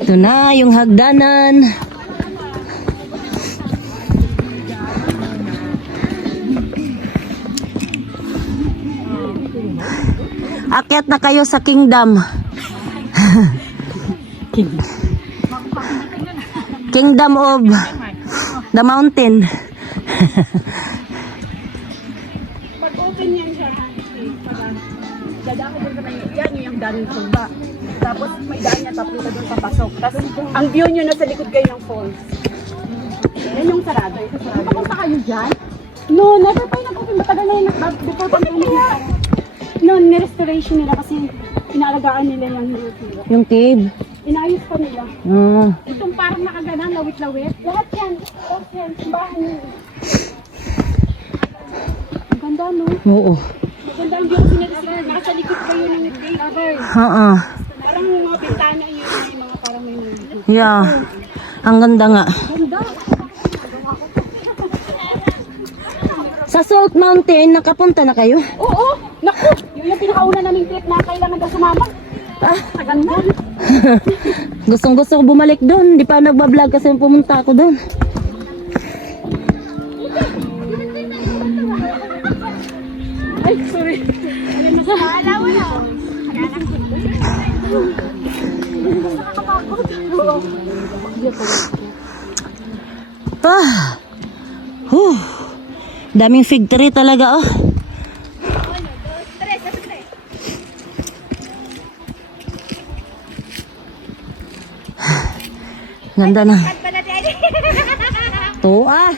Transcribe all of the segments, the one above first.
Ito na yung hagdanan. Akyat na kayo sa kingdom. kingdom of the mountain. Pag open yan siya, pag dadako doon ka na yan, yung daan ng sumba. Tapos may daan niya, tapos doon papasok. Tapos ang view niyo nasa likod kayo ng falls. Yan yung sarado. Papunta kayo dyan? No, never pa yung nag-open. Matagal na yung nag before pa yung No, ni-restoration nila kasi inaalagaan nila yung Hirupira. Yung cave. Inayos pa nila. Mm. Itong parang nakaganan, lawit-lawit. Lahat yan. Lahat yan. Simbahan nila. Ang ganda, no? Oo. Maganda ang nila sila. Nasa likod kayo ng cover. Oo. Parang mga bintana yun, may mga parang may Yeah. Ang ganda nga. ganda. Sa Salt Mountain, nakapunta na kayo? Oo, naku, yun yung pinakauna naming trip na kailangan daw sumama. Ah, Ang ganda. gustong gusto ko bumalik doon. Hindi pa nagbablog kasi pumunta ako doon. Ay, sorry. Wala mo na. Ah. Huh. Daming fig tree talaga oh. Ganda na. To ah.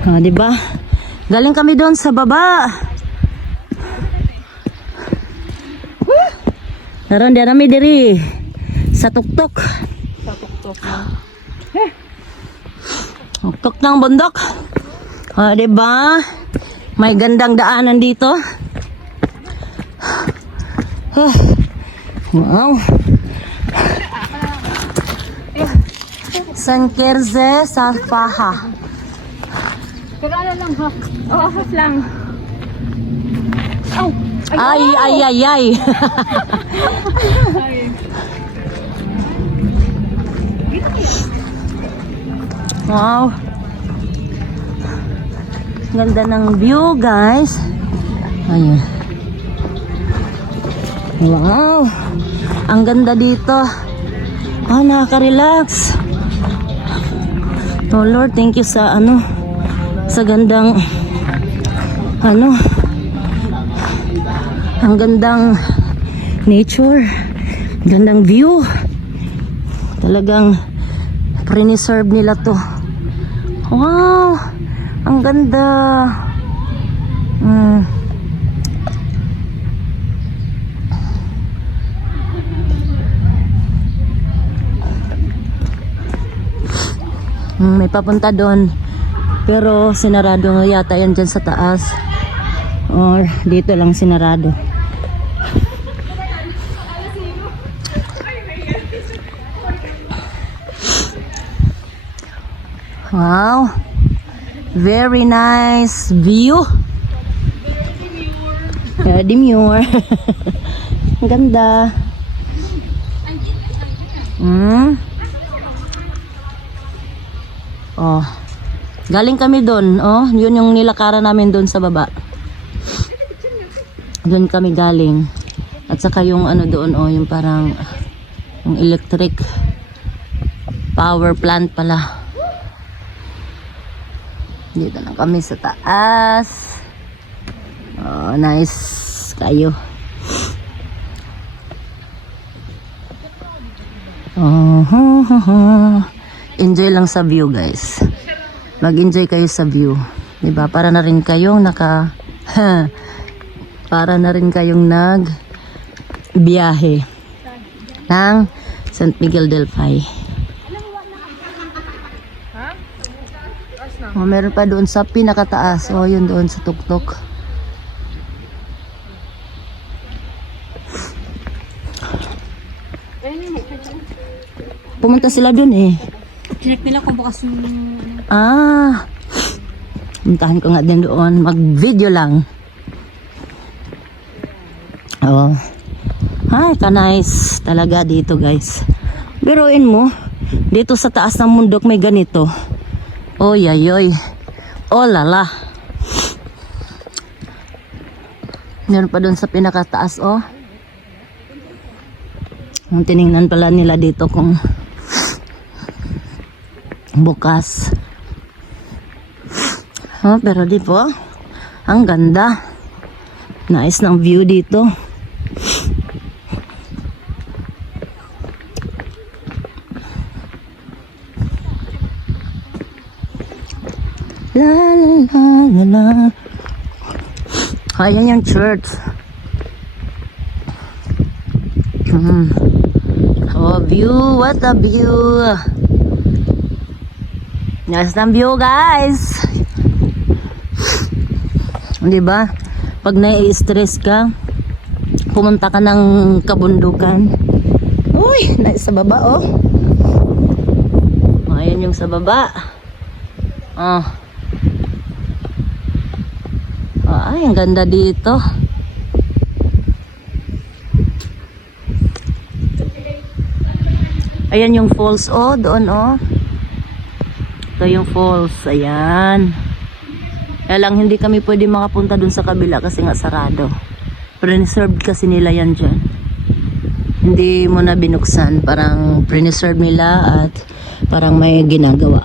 Ah, di ba? Galing kami doon sa baba. Naroon din kami diri sa tuktok. Sa tuktok Tuktok ng bundok. Ah, di ba? May gandang daanan dito. Huh. Wow. San Kerze sa Ano lang ha? Oo, half lang. Oh, Ay, ay, ay, ay. wow. Ganda ng view, guys. Ayun. Wow. Ang ganda dito. Ah, nakaka-relax. Oh Lord, thank you sa ano, sa gandang, ano, ang gandang nature, gandang view. Talagang preserve nila to. Wow! Ang ganda. Mm. Mm, may papunta doon. Pero sinarado nga yata yan dyan sa taas. Or dito lang sinarado. Wow. Very nice view. Yeah, demure. Ang ganda. Mm. Oh. Galing kami doon, oh. Yun yung nilakaran namin doon sa baba. Doon kami galing. At saka yung ano doon, oh, yung parang yung electric power plant pala. Dito na kami sa taas. Oh, nice kayo. Oh, ho, ho. Enjoy lang sa view, guys. Mag-enjoy kayo sa view. 'Di ba? Para na rin kayong naka para na rin kayong nag biyahe ng San Miguel del Fay. Oh, meron pa doon sa pinakataas. Oh, yun doon sa tuktok. Pumunta sila dun eh. Check nila kung bukas yung... Ah. Puntahan ko nga din doon. Mag-video lang. Oh. Ay, ka-nice talaga dito guys. Biruin mo, dito sa taas ng mundok may ganito. Oy, ay, oy. Oh, lala. Meron pa doon sa pinakataas, oh. Tiningnan pala nila dito kung bukas. Oh, pero di po. Ang ganda. Nice ng view dito. La la la la. Ayan yung church. Hmm. Oh, view. What a view. Nice ng view, guys. Di ba? Pag nai-stress ka, pumunta ka ng kabundukan. Uy, nice sa baba. Oh, Ayan yung sa baba. Oh. Oh, ay, ang ganda dito. Ayan yung falls, oh, doon, oh. Ito yung falls, ayan. Kaya lang hindi kami pwede makapunta dun sa kabila kasi nga sarado. Preserved kasi nila yan dyan. Hindi mo na binuksan. Parang preserved nila at parang may ginagawa.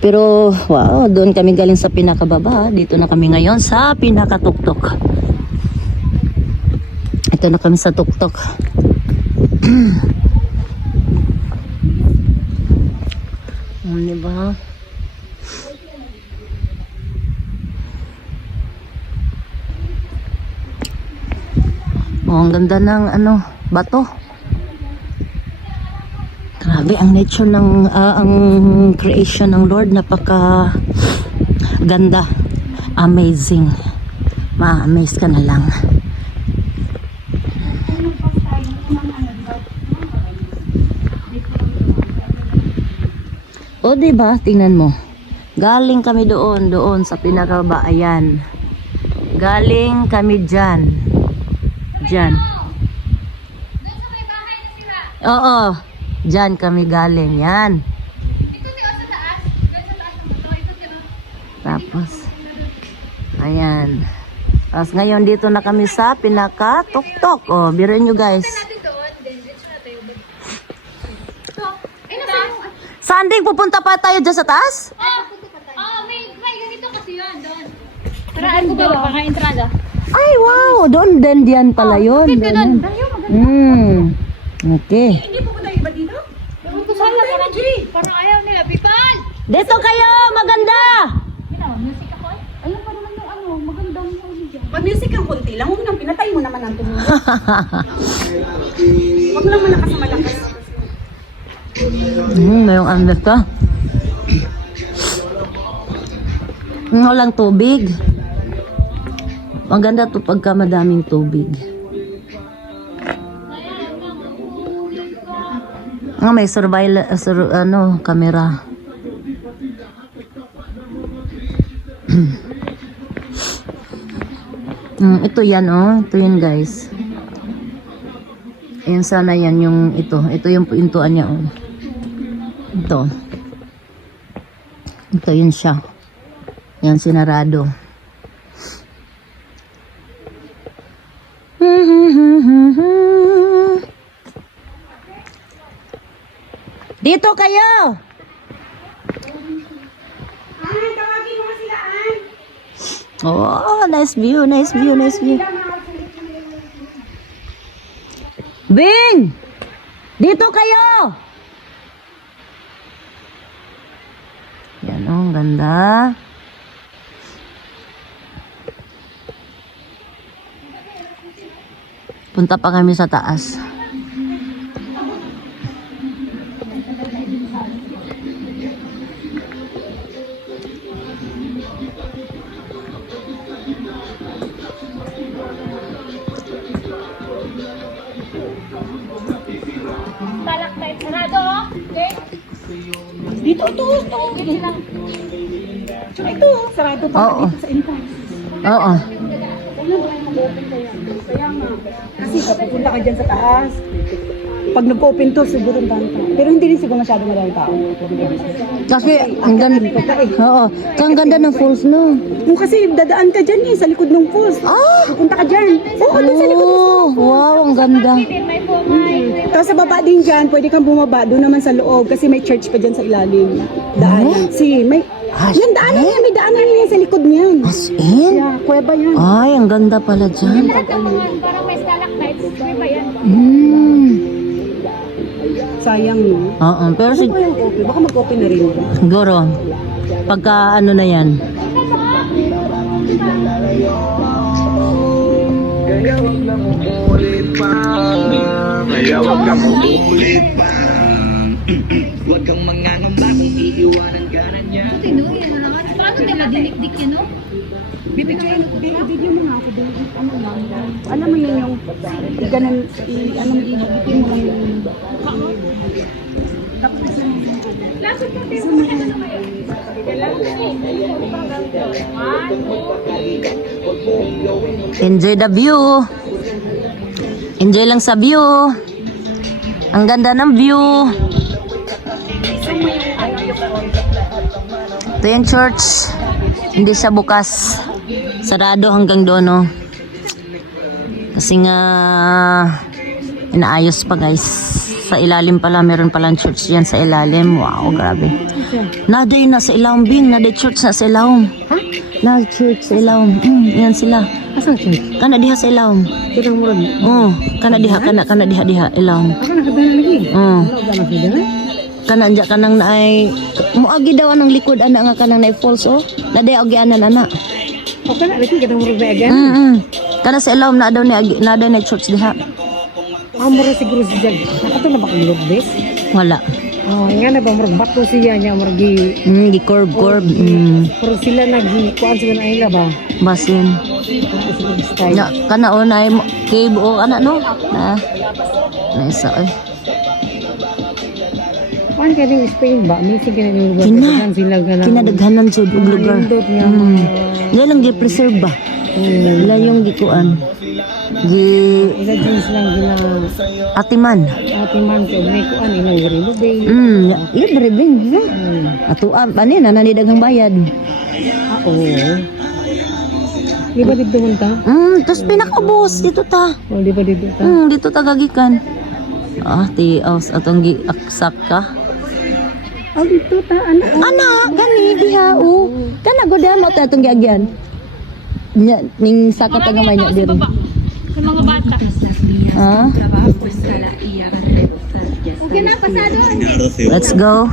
Pero wow, doon kami galing sa pinakababa. Dito na kami ngayon sa pinakatuktok. Ito na kami sa tuktok. Hmm, di ba? Oh, ang ganda ng ano, bato. Grabe ang nature ng ah, ang creation ng Lord napaka ganda. Amazing. Ma-amaze ka na lang. O, di ba? Tingnan mo. Galing kami doon, doon sa pinakaba. Ayan. Galing kami dyan. Dyan. Oo. Dyan kami galing. Yan. Tapos. Ayan. Tapos ngayon dito na kami sa pinaka-tok-tok. Oh, biruin nyo guys. Sanding, pupunta pa tayo dyan sa taas? Oh, may, may ganito kasi yun, doon. Paraan ko ba baka entrada? Ay, wow! Doon din diyan pala yun. Doon. Hmm. Okay. Hindi po ba tayo iba dito? Ewan ko saan lang, parang, parang ayaw nila. People! Dito kayo! Maganda! Binaw, music ako eh. Ayun pa naman yung ano, magandang ano dyan. Mag-music ang konti lang. Huwag nang pinatay mo naman ang tumulong. Huwag lang malakas na malakas. Hmm, mayroong ano to. Hmm, Walang tubig. Maganda to pagka madaming tubig. Ah, may surveil uh, sur, ano, camera. Hmm, ito yan oh. Ito yun guys. Ayan sana yan yung ito. Ito yung pintuan niya oh. Ito. Ito yun siya. Yan sinarado. Dito kayo! Oh, nice view, nice view, nice view. Bing! Dito kayo! Ang ganda. Punta pa kami sa taas. Ito, sarado pa Oo. dito sa entrance. Oo. Kailan ba yung mag-open kaya? Kaya nga. Kasi kapag punta ka dyan sa taas, pag nag-open to, siguro ang dami tao. Pero hindi rin siguro masyado madami tao. Kasi ang ganda. Oo. Kasi ang ganda ng falls, no? Kung kasi dadaan ka dyan eh, sa likod ng falls. Ah! Pupunta ka dyan. Oo, doon sa likod. Oh, wow, ang ganda. May pumay. Tapos sa baba din dyan, pwede kang bumaba. Doon naman sa loob kasi may church pa dyan sa ilalim. Daanan. Si, may... Ah, Yan, daanan yan. May daanan yan sa likod niyan. As in? Yeah, kuweba yan. Ay, ang ganda pala dyan. Lahat ng mga parang may stalactites. May ba yan? Hmm. Sayang no. Oo, pero Ano sig ba yung open? Baka mag-open na rin. siguro, pagka ano na yan, Kaya wag na umulit pa Kaya wag na umulit pa Huwag kang mangangamba kung iiwanan ka na niya Buti no, yan na naman. Paano nila dinikdik yun, no? Bibigyan, video mo na ako din. Ano lang. Alam mo yun yung, ganun, ano mo, ibitin mo lang yung, Lapit ka, pero kung ano naman yun. enjoy the view. Enjoy lang sa view. Ang ganda ng view. Ito yung church. Hindi siya bukas. Sarado hanggang doon, no? Kasi nga, inaayos pa, guys. Sa ilalim pala, meron palang church yan sa ilalim. Wow, grabe. Naday na sa ilawom, Bing. Naday church na sa ilawom. Ha? Na church sa ilawom. Mm, yan sila. Asang church? Kana diha sa ilawom. Tirang murag. Oh, kana diha, kana, kana diha, diha, ilawom. Ako nakadala lagi. Oh. Ano ba na sila? Kana anja kanang naay muagi daw anang likod ana nga kanang naay falls oh. Naday og anan ana. O ka na, lagi ka murag ba? Mm. -mm. Kana sa ilawom na daw ni agi na daw na church diha. Ah, murag siguro si Jag. Nakato na ba kang lobes? Wala. Oh, nga na ba murag bato siya niya murag gi Mm, gi curve curve. Mm. murag sila nagi kuan sila na ila ba? Basin. Na kana o naay mo- cave o ana no. Na. Isa eh. Kuan ka din Spain ba? Sige na yung lugar. Kina. Sila ganang. Kinadaghanan jud og lugar. Nga. Mm. Dili lang gi preserve ba. Hmm. Ila yung gikuan. Gi Ila jeans lang gina atiman. ati man ko may kuan ilang garido bay. Mm, berebing. Ha? Hmm. Ato ah, panin na daghang bayad. Ah, oo. Di ba dito man ta? Mm, tapos pinakabos dito ta. O di ba dito ta? Mm, dito ta gagikan. Ah, ti aus atong gi aksak ka. Oh, dito ta ano? Ana, gani diha o. Kana go diha mo ta atong giagyan. Nya ning saka ta gamay nya diri. Sa mga bata. Ah, Okay na, pasado. let's go.